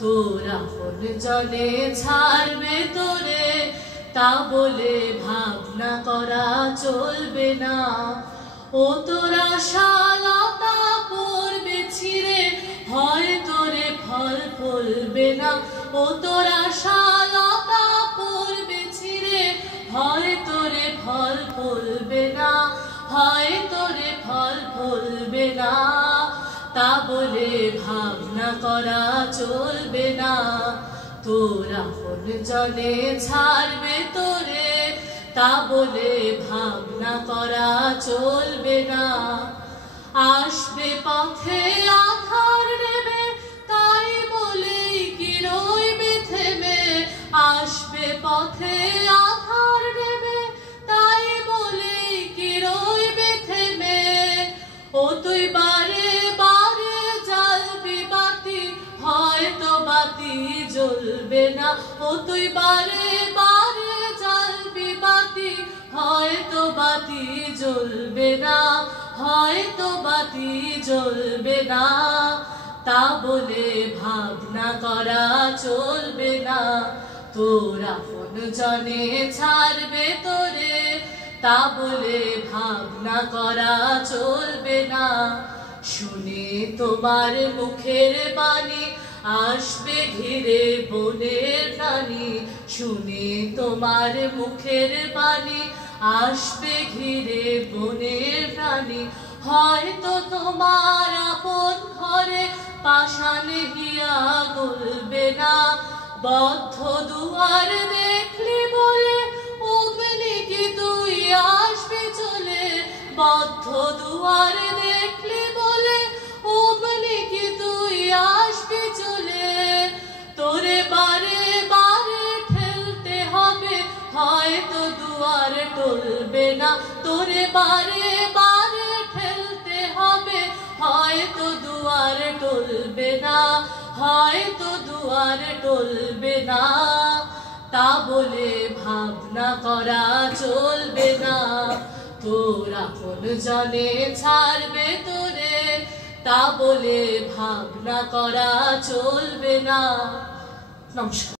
তোরা আপন জনে ছাড়বে তোরে, তা বলে ভাবনা করা চলবে না। ও তোরা শালতা পড়বে ছিঁড়ে, হয় তোরে ফল ফলবে না। ও তোরা শালতা পড়বে ছিঁড়ে, হয় তোরে ফল ফলবে না, হয় তোরে ফল ফলবে না। তা বলে ভাবনা করা চলবে না। তোরা আপন জনে ছাড়বে তোরে, তা বলে ভাবনা করা চলবে না। আসবে পথে আধার নেবে, তাই বলেই কি রইবে থেমে। আসবে পথে আধার নেবে, তাই বলেই কি রইবে থেমে। ও তুই বারে বারে জ্বালবি বাতি, হয়তো বাতি জ্বলবে না। ও তুই বারে বারে জ্বালবি বাতি, হয়তো বাতি জ্বলবে না, হয়তো বাতি জ্বলবে না। তা বলে ভাবনা করা চলবে না। তোরা আপন জনে ছাড়বে তোরে, তা বলে ভাবনা করা চলবে না। শুনে তোমার মুখের বাণী, আসবে ঘিরে বনের প্রাণী। শুনে তোমার মুখের বাণী, আসবে ঘিরে বনের প্রাণী। হয়তো তোমার আপন ঘরে পাষাণ হিয়া গলবে না। বদ্ধ দুয়ার দেখলি বলে অগ্নি কি তুই আসবি চলে। বদ্ধ দুয়ার দেখলি বলে অগ্নি কি তুই আসবি চলে। তোরে বারে বারে ঠেলতে হবে, হয়তো দুয়ার টলবে না। তোরে বারে বারে ঠেলতে হবে, হয়তো দুয়ার টলবে না, হয়তো দুয়ার টলবে না। তা বলে ভাবনা করা চলবে না। তোরা আপন জনে ছাড়বে তোরে, তা বলে ভাবনা করা চলবে না। নমস্কার।